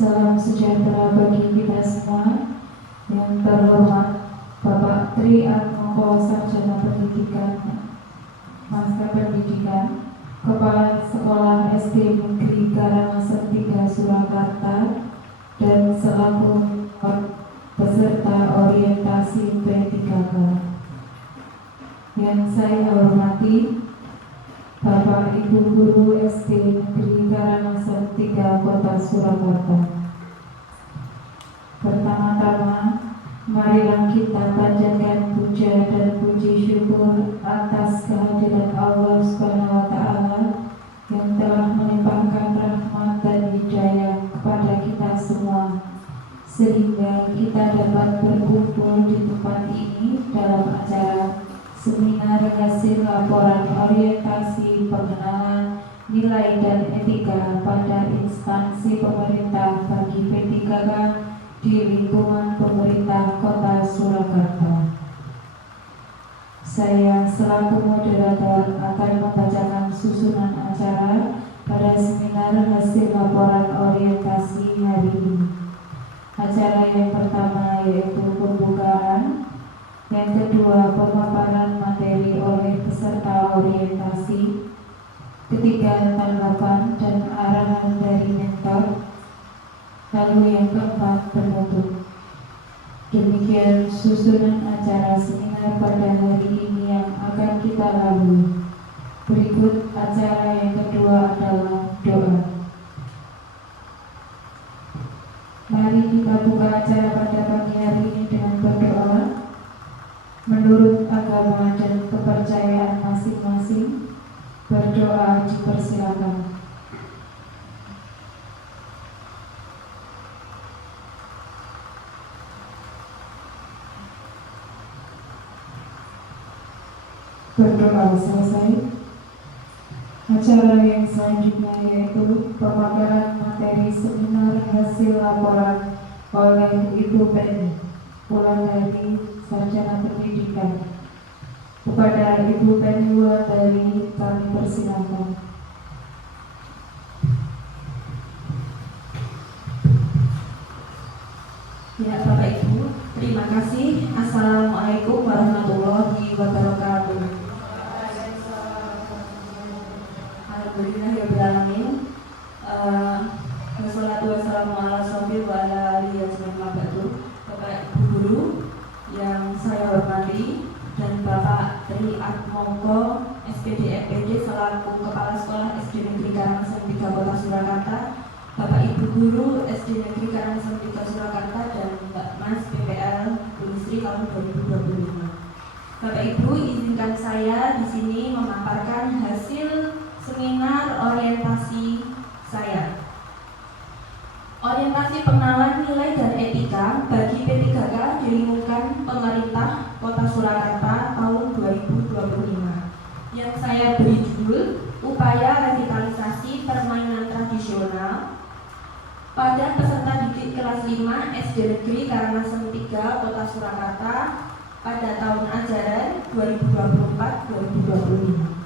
Salam sejahtera bagi kita semua. Yang terhormat Bapak Tri Atmoko, Sarjana Pendidikan, Master Pendidikan, Kepala Sekolah SD Negeri Karangasem 3 Surakarta, dan selaku peserta orientasi P3K. Yang saya hormati Bapak Ibu Guru SD Negeri Karangasem 3 Kota Surakarta. Pertama-tama, marilah kita panjatkan puja dan puji syukur atas kehadiran Allah Subhanahu wa Ta'ala yang telah melimpahkan rahmat dan hidayah kepada kita semua, sehingga kita dapat berkumpul di tempat ini dalam acara seminar hasil laporan orientasi pengenalan nilai dan etika pada instansi pemerintah bagi P3K di lingkungan pemerintah Kota Surakarta. Saya selaku moderator akan membacakan susunan acara pada seminar hasil laporan orientasi hari ini. Acara yang pertama yaitu pembukaan, yang kedua pemaparan materi oleh peserta orientasi, ketiga tanggapan dan arahan dari mentor, lalu yang keempat penutup. Demikian susunan acara seminar pada hari ini yang akan kita lalui. Berikut acara yang kedua adalah doa. Mari kita buka acara pada pagi hari ini dengan berdoa menurut agama dan kepercayaan masing-masing. Berdoa dipersilakan. Berdoa selesai. Acara yang selanjutnya yaitu pemaparan materi seminar hasil laporan oleh Ibu Penny, Wulandari, Sarjana Pendidikan. Kepada Ibu Penny Wulandari kami persilakan. Ya, Bapak Ibu, terima kasih. Assalamualaikum warahmatullahi wabarakatuh. Alhamdulillahirrahmanirrahim. Wassalatu wassalamu ala asyrofil wa ala alihi wasallam. Bapak Ibu Guru yang saya hormati dan Bapak Tri Atmoko, SPD FPD selaku Kepala Sekolah SD Negeri Karangasem 3 Kota Surakarta, Bapak Ibu Guru SD Negeri Karangasem 3 Surakarta, dan Mbak Mas PPL Industri tahun 2025. Bapak Ibu, izinkan saya di sini memaparkan hasil seminar orientasi saya. Orientasi pengenalan nilai dan etika bagi P3K di lingkungan pemerintah Kota Surakarta tahun 2025 yang saya beri judul Upaya Revitalisasi Permainan Tradisional pada peserta didik kelas 5 SD Negeri Karangasem 3 Kota Surakarta pada tahun ajaran 2024-2025.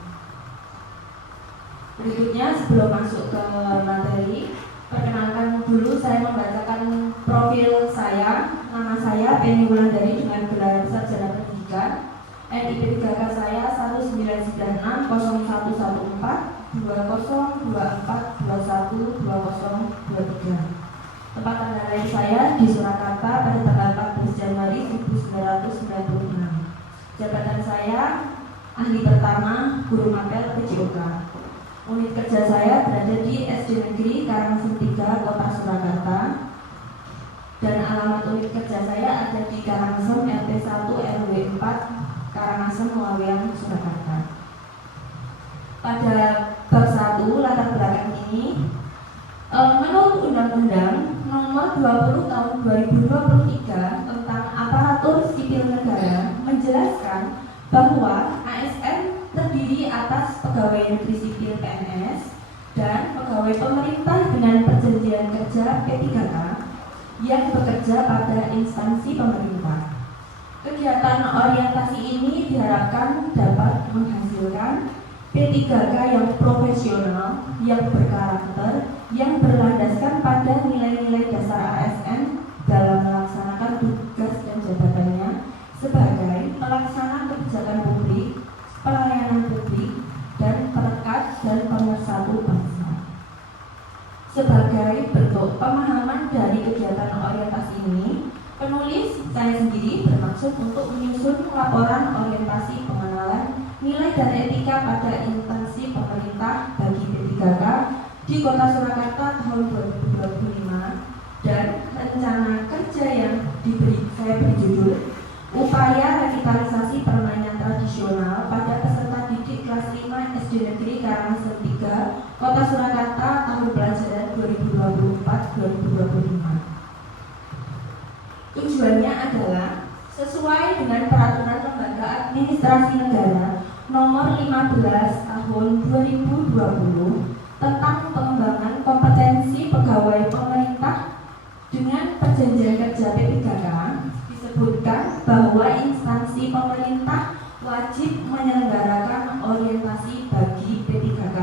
Berikutnya, sebelum masuk ke materi, perkenalkan dulu, saya membacakan profil saya. Nama saya Penny Wulandari dengan gelar Sarjana Pendidikan. NIP 3K saya 1996-0114-2024-2123. Tempat tanggal lahir saya di Surakarta pada tanggal 14 Januari 1996. Jabatan saya ahli pertama guru mapel PJOK. Unit kerja saya berada di SD Negeri Karangasem 3 Kota Surakarta, dan alamat unit kerja saya ada di Karangasem RT 1 RW 4 Karangasem Laweyan Surakarta. Pada bab 1 latar belakang ini, menurut Undang-Undang Nomor 20 Tahun 2023 tentang Aparatur Sipil Negara menjelaskan bahwa ASN terdiri atas pegawai negeri sipil PNS dan pegawai pemerintah dengan perjanjian kerja P3K yang bekerja pada instansi pemerintah. Kegiatan orientasi ini diharapkan dapat menghasilkan P3K yang profesional, yang berkarakter, yang berlandaskan pada nilai-nilai dasar ASN dalam melaksanakan tugas dan jabatannya sebagai pelaksana kebijakan publik, pelayanan publik, dan perekat dan pemersatu bangsa. Sebagai bentuk pemahaman dari kegiatan orientasi ini, penulis saya sendiri bermaksud untuk menyusun laporan orientasi pengenalan nilai dan etika pada instansi pemerintah bagi P3K di Kota Surakarta tahun 2025 dan rencana kerja yang saya beri judul Upaya Revitalisasi Permainan Tradisional pada peserta didik kelas 5 SD Negeri Karangasem 3 Kota Surakarta tahun pelajaran 2024-2025. Tujuannya adalah sesuai dengan Peraturan Lembaga Administrasi Negara Nomor 15 Tahun 2020 tentang pengembangan kompetensi pegawai pemerintah dengan perjanjian kerja P3K, disebutkan bahwa instansi pemerintah wajib menyelenggarakan orientasi bagi P3K.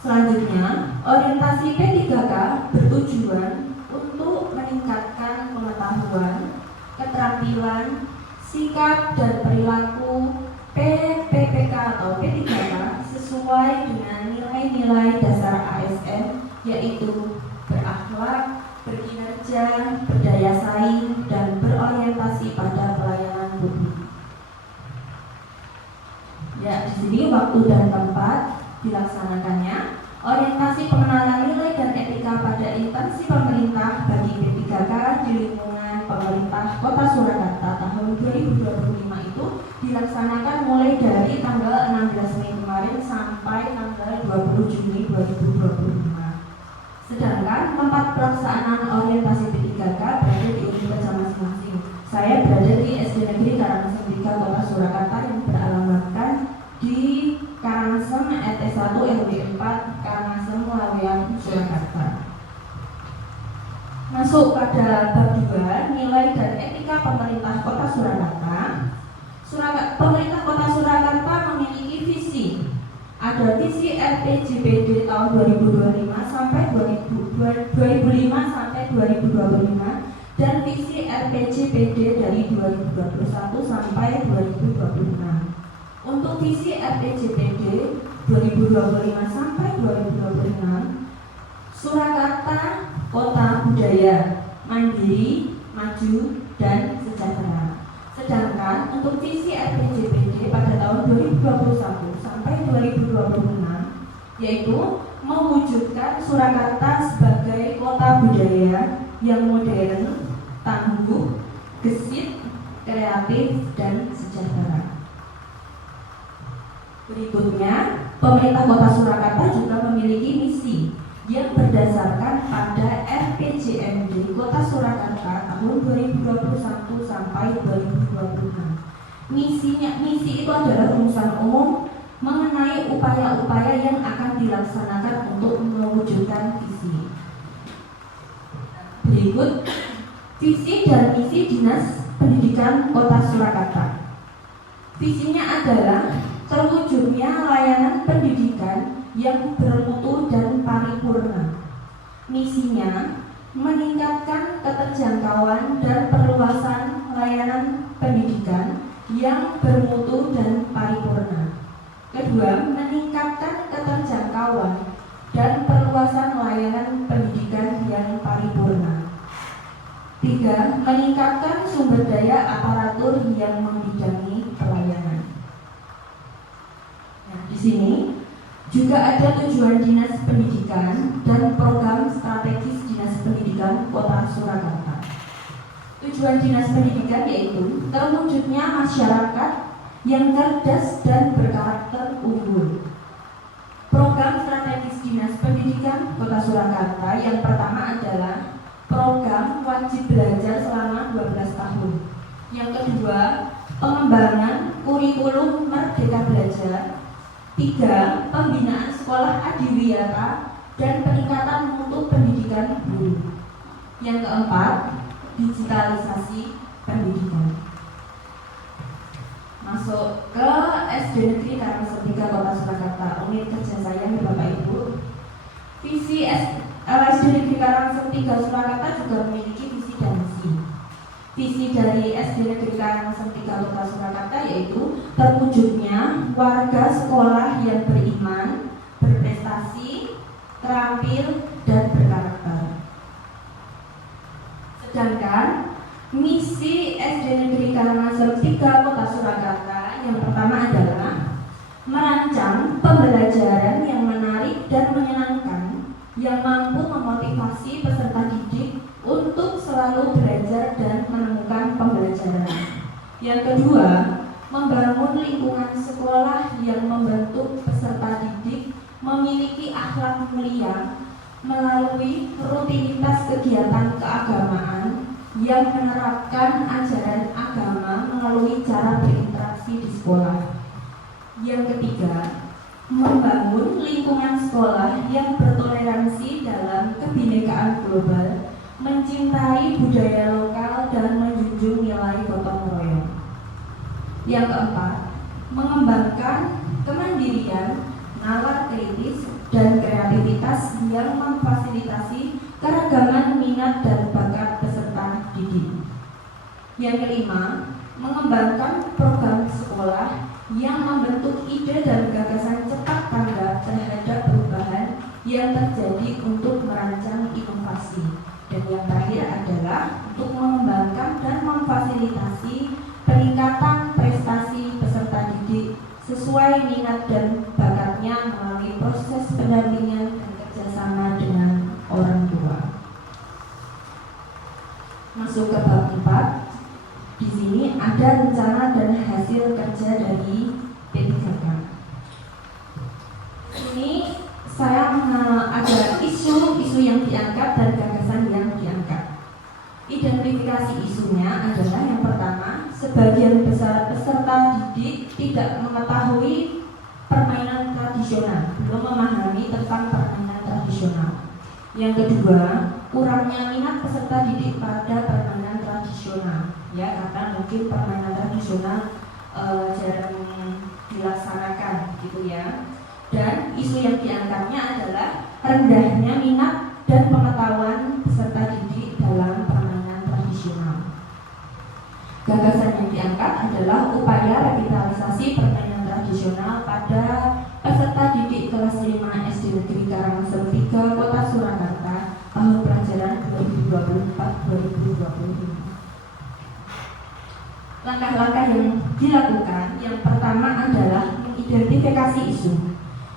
Selanjutnya, orientasi P3K bertujuan untuk meningkatkan pengetahuan, keterampilan, sikap dan perilaku PPPK atau P3K sesuai dengan nilai-nilai dasar ASN, yaitu berakhlak, berkinerja, berdaya saing, dan berorientasi pada pelayanan publik. Ya, di sini waktu dan tempat dilaksanakannya. Orientasi pengenalan nilai dan etika pada instansi pemerintah bagi P3K di lingkungan pemerintah Kota Surakarta tahun 2025 itu dilaksanakan mulai dari tanggal 16 Mei kemarin sampai tanggal 20 Juni 2025. Sedangkan tempat pelaksanaan orientasi P3K berada di universitas masing-masing. Saya berada di SD Negeri Karangasem 3 Kota Surakarta yang beralamatkan di Karangasem RT 1 RW 4 Karangasem Lawean Surakarta. Masuk pada bab 2 nilai dan etika pemerintah Kota Surakarta. Pemerintah Kota Surakarta memiliki visi. Ada visi RPJPD tahun 2025 sampai 2005 sampai 2025 dan visi RPJPD dari 2021 sampai 2026. Untuk visi RPJPD 2025 sampai 2026, Surakarta kota budaya, mandiri, maju, dan sejahtera. Sedangkan untuk visi RPJPD pada tahun 2021 sampai 2026 yaitu mewujudkan Surakarta sebagai kota budaya yang modern, tangguh, gesit, kreatif, dan sejahtera. Berikutnya, pemerintah Kota Surakarta juga memiliki misi yang berdasarkan pada RPJMD Kota Surakarta tahun 2021 sampai 2026. Misi itu adalah rumusan umum mengenai upaya-upaya yang akan dilaksanakan untuk mewujudkan visi. Berikut visi dan misi Dinas Pendidikan Kota Surakarta. Visinya adalah terwujudnya layanan pendidikan yang bermutu dan paripurna. Misinya meningkatkan keterjangkauan dan perluasan layanan pendidikan yang bermutu dan paripurna. Kedua, meningkatkan keterjangkauan dan perluasan layanan pendidikan yang paripurna. Tiga, meningkatkan sumber daya aparatur yang membidangi pelayanan. Nah, di sini juga ada tujuan Dinas Pendidikan dan program strategis Dinas Pendidikan Kota Surakarta. Tujuan Dinas Pendidikan yaitu terwujudnya masyarakat yang cerdas dan berkarakter unggul. Program strategis Dinas Pendidikan Kota Surakarta yang pertama adalah program wajib belajar selama 12 tahun. Yang kedua, pengembangan kurikulum Merdeka Belajar. 3. Pembinaan sekolah adiwiyata dan peningkatan mutu pendidikan guru. Yang keempat, digitalisasi pendidikan. Masuk ke SD Negeri Karangasem 3 Kota Surakarta. Unit kerja saya, Bapak Ibu. Visi SD Negeri Karangasem 3 Surakarta juga memiliki visi dan misi. Visi dari SD Negeri Karangasem 3 Kota Surakarta yaitu terwujudnya warga sekolah yang beriman, berprestasi, terampil, dan berkarakter. Sedangkan misi SD Negeri Karangasem 3 Kota Surakarta yang pertama adalah merancang pembelajaran yang menarik dan menyenangkan yang mampu memotivasi peserta didik untuk selalu belajar dan menemukan pembelajaran. Yang kedua, membangun lingkungan sekolah yang membentuk peserta didik memiliki akhlak mulia melalui rutinitas kegiatan keagamaan yang menerapkan ajaran agama melalui cara berinteraksi di sekolah. Yang ketiga, membangun lingkungan sekolah yang bertoleransi dalam kebinekaan global, mencintai budaya lokal dan menjunjung nilai gotong royong. Yang keempat, mengembangkan kemandirian, nalar kritis, dan kreativitas yang memfasilitasi keragaman minat dan bakat peserta didik. Yang kelima, mengembangkan program sekolah yang membentuk ide dan gagasan cepat tanggap terhadap perubahan yang terjadi untuk merancang inovasi. Dan yang terakhir adalah untuk mengembangkan dan memfasilitasi peningkatan prestasi peserta didik sesuai minat dan bakatnya melalui proses pendampingan dan kerjasama dengan orang tua. Masuk ke bab 4. Di sini ada rencana dan hasil kerja dari P3K. Ini saya ada isu-isu yang diangkat dan gagasan yang diangkat. Identifikasi isunya adalah yang pertama, sebagian besar peserta didik tidak mengetahui permainan tradisional, belum memahami tentang permainan tradisional. Yang kedua, kurangnya minat peserta didik pada permainan tradisional, ya, karena mungkin permainan tradisional jarang dilaksanakan, gitu ya. Dan isu yang diangkatnya adalah rendahnya minat dan pengetahuan peserta didik dalam permainan tradisional. Gagasan yang diangkat adalah upaya revitalisasi permainan tradisional pada peserta didik kelas 5 SD Negeri Karangasem 3 Kota Surakarta tahun pelajaran 2024-2025. Langkah-langkah yang dilakukan, yang pertama adalah mengidentifikasi isu.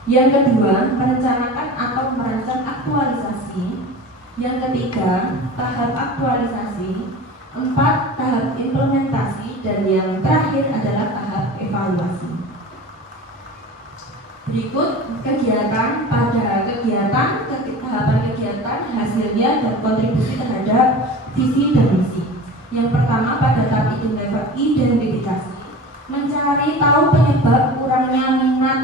Yang kedua, merencanakan atau merancang aktualisasi. Yang ketiga, tahap aktualisasi. 4, tahap implementasi. Dan yang terakhir adalah tahap evaluasi. Berikut kegiatan pada kegiatan, tahapan kegiatan, hasilnya dan kontribusi terhadap visi dan misi. Yang pertama pada tahap identifikasi, mencari tahu penyebab kurangnya minat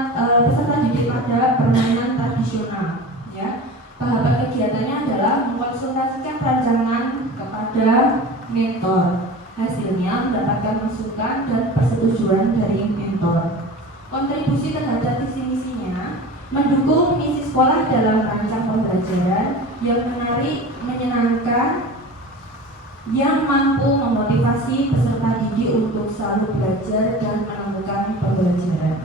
peserta didik pada permainan tradisional. Ya, tahapan kegiatannya adalah mengkonsultasikan rancangan kepada mentor. Hasilnya mendapatkan masukan dan persetujuan dari mentor. Kontribusi terhadap visi misinya, mendukung misi sekolah dalam merancang pembelajaran yang menarik, menyenangkan, yang mampu memotivasi peserta didik untuk selalu belajar dan menemukan pembelajaran.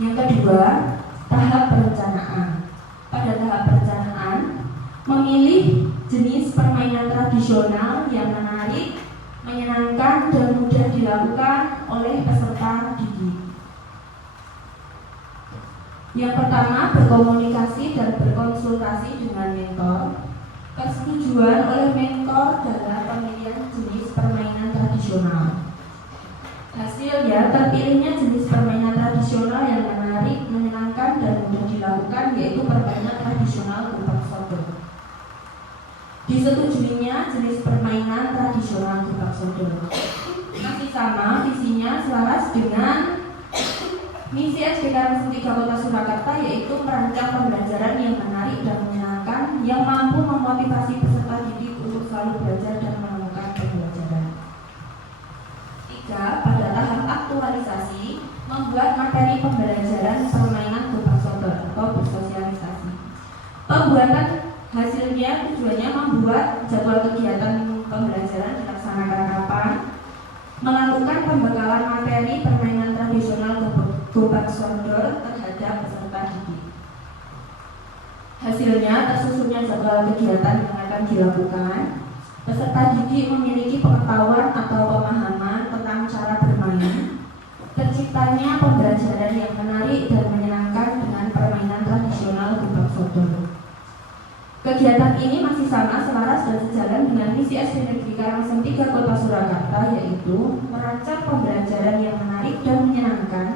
Yang kedua, tahap perencanaan. Pada tahap perencanaan, memilih jenis permainan tradisional yang menarik, menyenangkan, dan mudah dilakukan oleh peserta didik. Yang pertama, berkomunikasi dan berkonsultasi dengan mentor. Persetujuan oleh mentor dalam pemilihan jenis permainan tradisional. Hasilnya, terpilihnya jenis permainan tradisional yang menarik, menyenangkan, dan mudah dilakukan, yaitu permainan tradisional gebak sodor. Disetujuinya jenis permainan tradisional gebak sodor. Masih sama, visinya selaras dengan misi SD Karangasem 3 Kota Surakarta, yaitu merancang pembelajaran yang menarik dan menyenangkan, yang mampu memotivasi peserta didik untuk selalu belajar dan menemukan pembelajaran. 3. Pada tahap aktualisasi, membuat materi pembelajaran permainan gebak sodor atau Hasilnya tujuannya membuat jadwal kegiatan pembelajaran dilaksanakan kapan, melakukan pembekalan materi permainan tradisional gobak sodor terhadap peserta didik. Hasilnya tersusunnya jadwal kegiatan yang akan dilakukan. Peserta didik memiliki pengetahuan atau pemahaman tentang cara bermain, terciptanya pembelajaran yang menarik dan menyenangkan dengan permainan tradisional gobak sodor. Kegiatan ini masih sama, selaras dan sejalan dengan misi SD Negeri Karangsem 3 Kota Surakarta, yaitu merancang pembelajaran yang menarik dan menyenangkan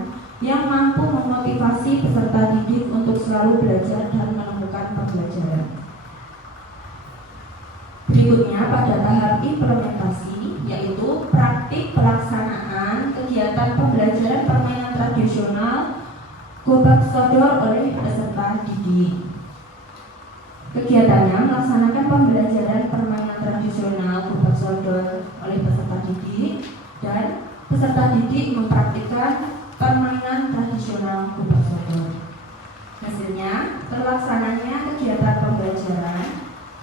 yang mampu memotivasi peserta didik untuk selalu belajar dan menemukan pembelajaran. Berikutnya pada tahap implementasi, yaitu praktik pelaksanaan kegiatan pembelajaran permainan tradisional gobak sodor oleh peserta didik. Kegiatannya melaksanakan pembelajaran permainan tradisional gobak sodor oleh peserta didik, dan peserta didik mempraktikkan permainan tradisional gobak sodor. Hasilnya, terlaksananya kegiatan pembelajaran,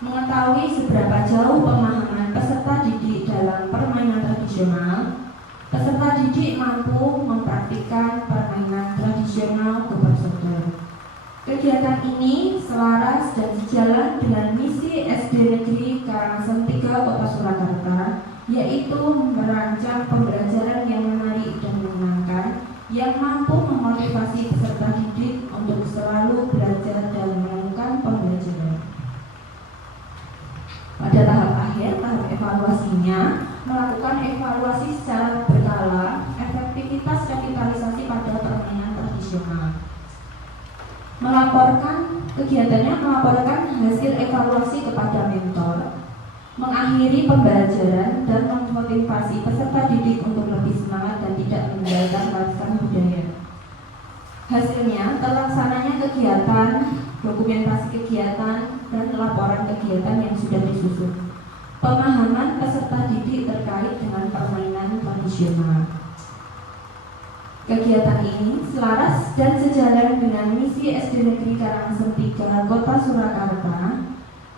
mengetahui seberapa jauh pemahaman peserta didik dalam permainan tradisional, peserta didik mampu mempraktikkan permainan tradisional gobak sodor. Kegiatan ini selaras dan sejalan dengan misi SD Negeri Karangsem 3 Kota Surakarta, yaitu merancang pembelajaran yang menarik dan menyenangkan yang mampu memotivasi peserta didik untuk selalu belajar dan menemukan pembelajaran. Pada tahap akhir, tahap evaluasinya, melakukan evaluasi secara berkala efektivitas kapitalisasi pada permainan tradisional. Melaporkan hasil evaluasi kepada mentor, mengakhiri pembelajaran dan memotivasi peserta didik untuk lebih semangat dan tidak meninggalkan warisan budaya. Hasilnya terlaksananya kegiatan, dokumentasi kegiatan, dan laporan kegiatan yang sudah disusun. Pemahaman peserta didik terkait dengan permainan tradisional. Kegiatan ini selaras dan sejalan dengan misi SD Negeri Karangsem 3 Kota Surakarta,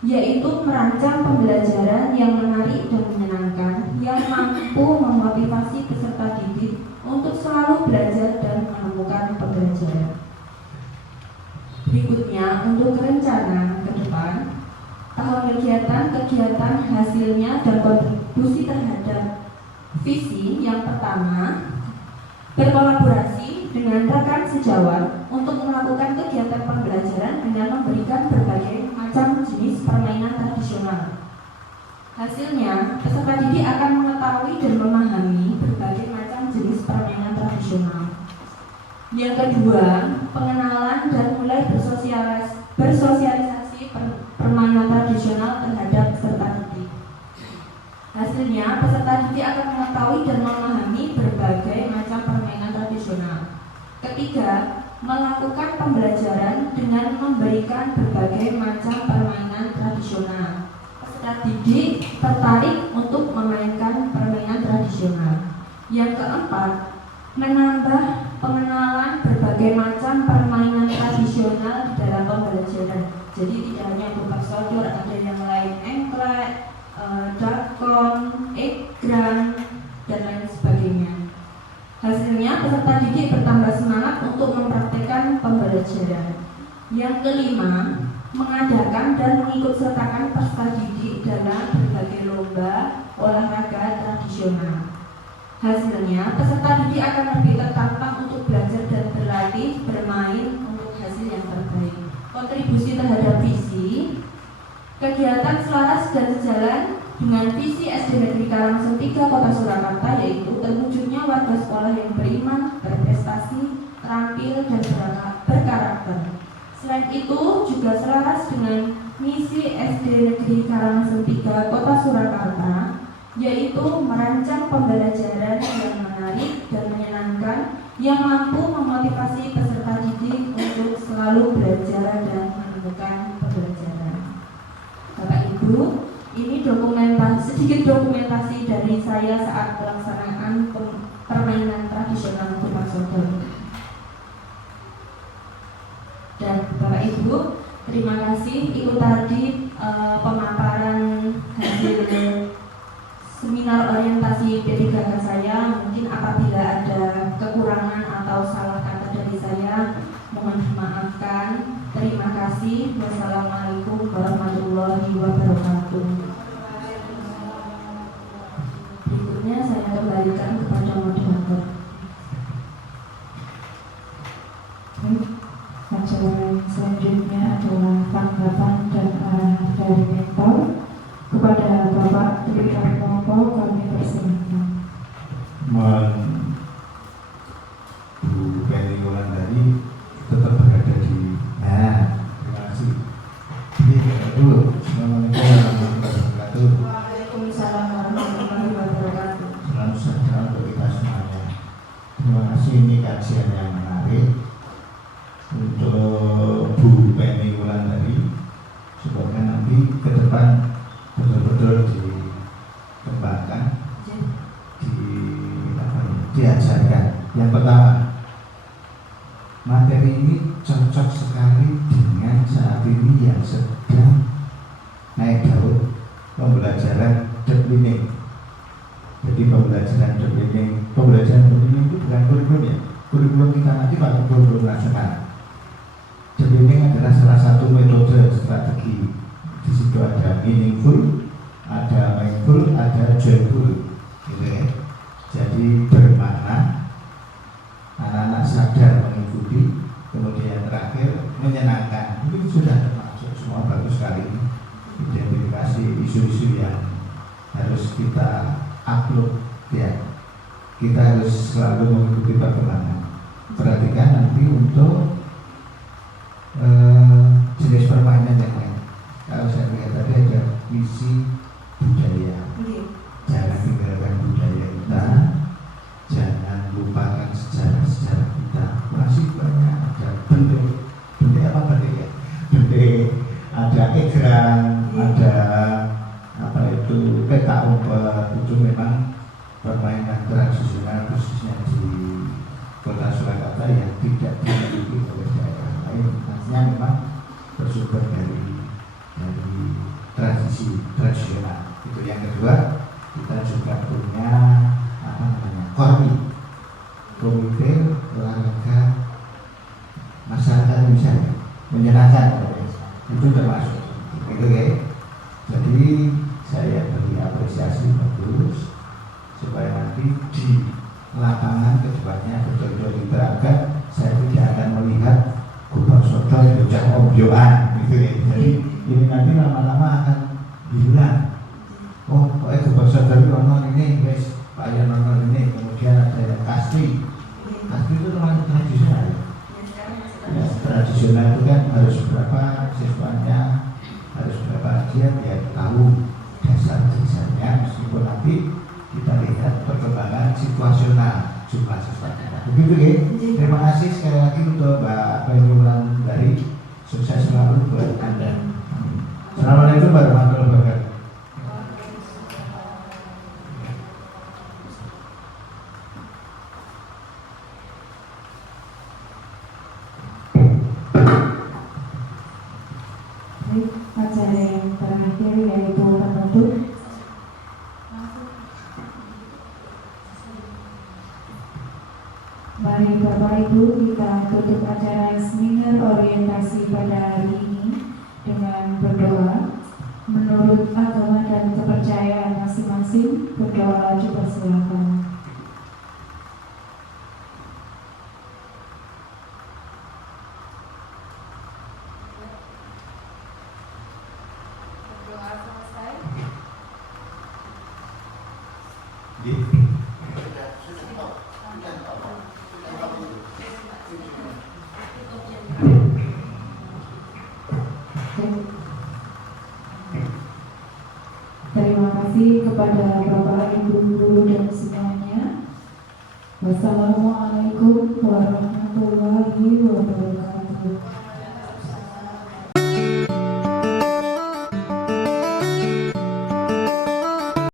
yaitu merancang pembelajaran yang menarik dan menyenangkan yang mampu memotivasi peserta didik untuk selalu belajar dan menemukan pembelajaran. Berikutnya, untuk rencana ke depan, tahun kegiatan hasilnya dan kontribusi terhadap visi. Yang pertama, berkolaborasi dengan rekan sejawat untuk melakukan kegiatan pembelajaran dengan memberikan berbagai macam jenis permainan tradisional. Hasilnya, peserta didik akan mengetahui dan memahami berbagai macam jenis permainan tradisional. Yang kedua, pengenalan dan mulai bersosialisasi permainan tradisional terhadap peserta didik. Hasilnya, peserta didik akan mengetahui dan memahami berbagai macam permainan tradisional. Ketiga, melakukan pembelajaran dengan memberikan berbagai macam permainan tradisional. Peserta didik tertarik untuk memainkan permainan tradisional. Yang keempat, menambah pengenalan berbagai macam permainan tradisional di dalam pembelajaran. Jadi tidak hanya gobak sodor, ada yang lain, engklek, dakon, egrang, dan lain sebagainya. Hasilnya, peserta didik bertambah semangat untuk mempraktikkan pembelajaran. Yang kelima, mengadakan dan mengikutsertakan peserta didik dalam berbagai lomba olahraga tradisional. Hasilnya, peserta didik akan lebih tertantang untuk belajar dan berlatih bermain untuk hasil yang terbaik. Kontribusi terhadap visi, kegiatan selaras dan sejalan dengan visi SD Negeri Karangsem 3 Kota Surakarta, yaitu terwujudnya warga sekolah yang beriman, berprestasi, terampil, dan berkarakter. Selain itu, juga selaras dengan misi SD Negeri Karangsem 3 Kota Surakarta, yaitu merancang pembelajaran yang menarik dan menyenangkan yang mampu memotivasi peserta didik untuk selalu belajar dan menemukan pembelajaran. Bapak Ibu, ini sedikit dokumentasi dari saya saat pelaksanaan permainan tradisional gobak sodor. Dan Bapak Ibu, Terima kasih. Itu tadi pemaparan hasil seminar orientasi P3K saya. Mungkin apabila ada kekurangan atau salah kata dari saya, mohon dimaafkan. Terima kasih. Wassalamualaikum warahmatullahi wabarakatuh. Berikutnya saya kembalikan kepada moderator. Acara selanjutnya adalah tanggapan dan arahan dari mentor. Kepada Bapak Tri Harmoko kami persilahkan. Bu Penny Wulandari tetap berada di terima kasih. Dulu, Assalamualaikum warahmatullahi wabarakatuh. Waalaikumsalam warahmatullahi wabarakatuh. Selalu sejahtera untuk kita semuanya. Terima kasih, ini kajian yang menarik untuk Bu Penny Wulandari. Semoga nanti ke depan betul-betul dikembangkan, diajarkan. Yang pertama, materi ini cocok sekali dengan saat ini yang sedang naik daun, pembelajaran deep-learning. Jadi pembelajaran deep-learning itu bukan kurikulum ya. Kurikulum kita nanti pakai kurikulum nasional. Deep-learning adalah salah satu metode strategi. Di situ ada meaningful, ada mindful, ada joyful, gitu ya. Jadi bermakna, anak-anak sadar mengikuti, kemudian terakhir menyenangkan. Itu sudah termasuk semua bagus sekali. Identifikasi isu-isu yang harus kita upload, ya. Kita harus selalu mengikuti perkembangan. Perhatikan nanti untuk jenis permainan yang lain. Kalau saya lihat tadi ada visi budaya. Jangan tinggalkan budaya kita, jangan lupakan sejarah-sejarah kita. Masih banyak, ada bentuk apa tadi ya? Bentuk, ada egrang, ada apa itu peta umpet. Itu memang permainan tradisional khususnya di Kota Surakarta yang tidak dimiliki oleh daerah lain. Artinya memang bersumber dari tradisi tradisional. Itu yang kedua, kita juga punya komite olahraga masyarakat Indonesia menyenangkan, itu termasuk itu ya. Jadi saya beri apresiasi bagus supaya nanti di lapangan kedepannya betul-betul diterapkan. Saya tidak akan melihat kubah soto bocah ombyoan gitu ya. Jadi ini nanti lama-lama akan hilang. Oh, pokoknya kubah soto itu nonton ini, guys, payah nonton ini. Kemudian ada yang kasti itu termasuk tradisional. Ya, tradisional itu kan harus berapa siswanya, harus berapa dia tahu dasar-dasarnya, meskipun nanti kita lihat perkembangan situasional jumlah siswanya. Begitu ya. Terima kasih sekali lagi untuk Mbak Penny Wulandari. Sukses selalu buat Anda. Assalamualaikum warahmatullahi wabarakatuh. Acara yang terakhir yaitu penutup. Mari Bapak Ibu kita tutup acara seminar orientasi pada hari ini dengan berdoa. Menurut agama dan kepercayaan masing-masing, berdoa juga silakan.